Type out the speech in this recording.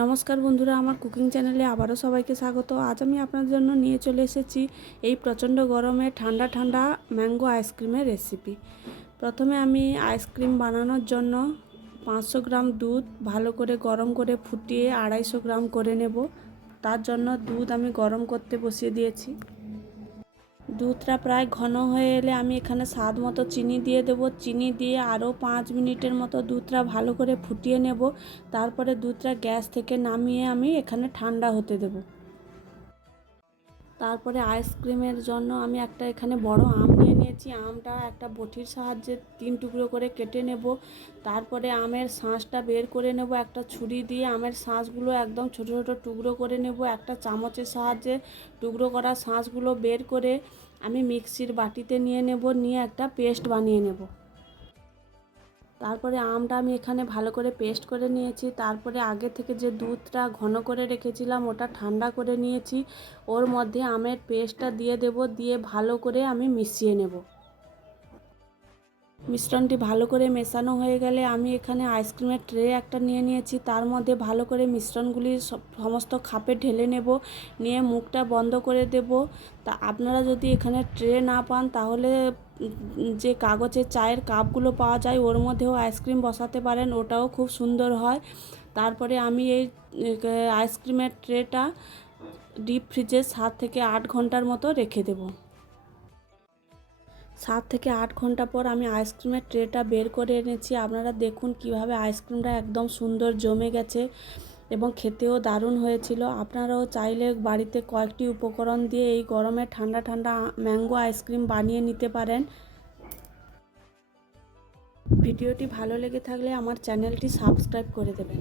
নমস্কার বন্ধুরা, আমার কুকিং চ্যানেলে আবারও সবাইকে স্বাগত। আজ আমি আপনাদের জন্য নিয়ে চলে এসেছি এই প্রচণ্ড গরমে ঠান্ডা ঠান্ডা ম্যাঙ্গো আইসক্রিমের রেসিপি। প্রথমে আমি আইসক্রিম বানানোর জন্য 500 গ্রাম দুধ ভালো করে গরম করে ফুটিয়ে 250 গ্রাম করে নেব। তার জন্য দুধ আমি গরম করতে বসিয়ে দিয়েছি। দুধটা প্রায় ঘন হয়ে এলে আমি এখানে স্বাদ মতো চিনি দিয়ে দেব। চিনি দিয়ে আরও 5 মিনিটের মতো দুধটা ভালো করে ফুটিয়ে নেব। তারপরে দুধটা গ্যাস থেকে নামিয়ে আমি এখানে ঠান্ডা হতে দেব। তারপরে আইসক্রিমের জন্য আমি একটা এখানে বড় আম নিয়ে নিয়েছি। আমটা একটা বটির সাহায্যে 3 টুকরো করে কেটে নেব। তারপরে আমের শাঁসটা বের করে নেব। একটা ছুরি দিয়ে আমের শাঁসগুলো একদম ছোট ছোট টুকরো করে নেব। একটা চামচের সাহায্যে টুকরো করা শাঁসগুলো বের করে আমি মিক্সির বাটিতে নিয়ে নেব, নিয়ে একটা পেস্ট বানিয়ে নেব। তারপরে আমটা আমি এখানে ভালো করে পেস্ট করে নিয়েছি। তারপরে আগে থেকে যে দুধটা ঘন করে রেখেছিলাম ওটা ঠান্ডা করে নিয়েছি। ওর মধ্যে আমের পেস্টটা দিয়ে দেব, দিয়ে ভালো করে আমি মিশিয়ে নেব। মিশ্রণটি ভালো করে মেশানো হয়ে গেলে আমি এখানে আইসক্রিমের ট্রে একটা নিয়ে নিয়েছি। তার মধ্যে ভালো করে মিশ্রণগুলি সমস্ত খাপে ঢেলে নেব, নিয়ে মুখটা বন্ধ করে দেব। তা আপনারা যদি এখানে ট্রে না পান তাহলে যে কাগজের চায়ের কাপগুলো পাওয়া যায় ওর মধ্যেও আইসক্রিম বসাতে পারেন, ওটাও খুব সুন্দর হয়। তারপরে আমি এই আইসক্রিমের ট্রেটা ডিপ ফ্রিজে 7 থেকে 8 ঘন্টার মতো রেখে দেব। 7 থেকে 8 ঘন্টা পর আমি আইসক্রিমের ট্রেটা বের করে এনেছি। আপনারা দেখুন কিভাবে আইসক্রিমটা একদম সুন্দর জমে গেছে এবং খেতেও দারুণ হয়েছিল। আপনারাও চাইলে বাড়িতে কয়েকটি উপকরণ দিয়ে এই গরমে ঠান্ডা ঠান্ডা ম্যাঙ্গো আইসক্রিম বানিয়ে নিতে পারেন। ভিডিওটি ভালো লেগে থাকলে আমার চ্যানেলটি সাবস্ক্রাইব করে দেবেন।